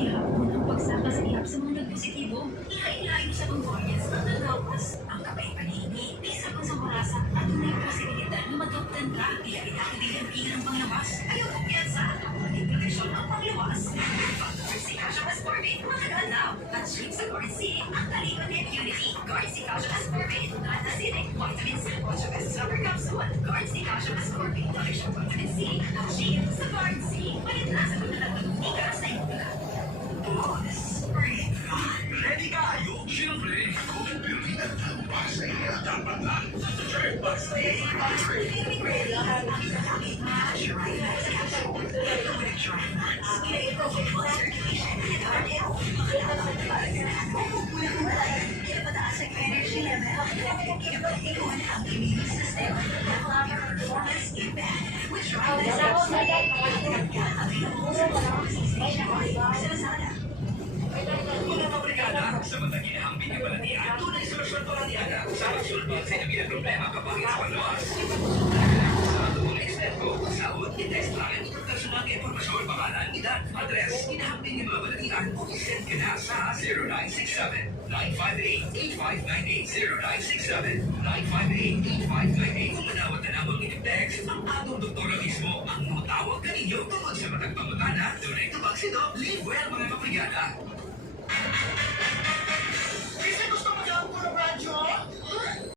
gihapon ang pagsaka sa ihap sa mga nagpositibo. Ihain-layo sa convenience at nagawas. Ang kapay-panini, isa pa sa marasa at may posibilidad na madoktan ka. Ihain-layo ang ilang panglawas. Ayaw kumpiyansa ang mating proteksyon ang panglawas. Garci Calcium Ascorbate, matagal na. At shake sa Garci, ang taliban immunity. Garci Calcium Ascorbate, non-acidic, vitamin C, 8 beses per capsule. Garci Calcium Ascorbate, dahil siyang vitamin C. Ang shake sa Garci, palit na sa paglalagod ni Garci. Boss, breathe on. Ready kayo? Siyempre, kung pili at masaya, dapat na. Trip, masaya, mga pabrikada sa mga ginahambing ng balatian, tunay solusyon balatiana sa resolban sa inyong problema kapag inawalas. Sa mga eksperto, sahod, i-test lang ang personal na impormasyon, pangalan, edad, address, ginahambing ng mga balatian o isend ka na sa 0967-958-8598, 0967-958-8598. Kung manawag na namang in-text, ang atong doktora mismo ang matawag ka ninyo tungkol sa matagpamutana, tunay tubag sino, live well mga pabrikada. Kasi gusto mo daw po ng radyo?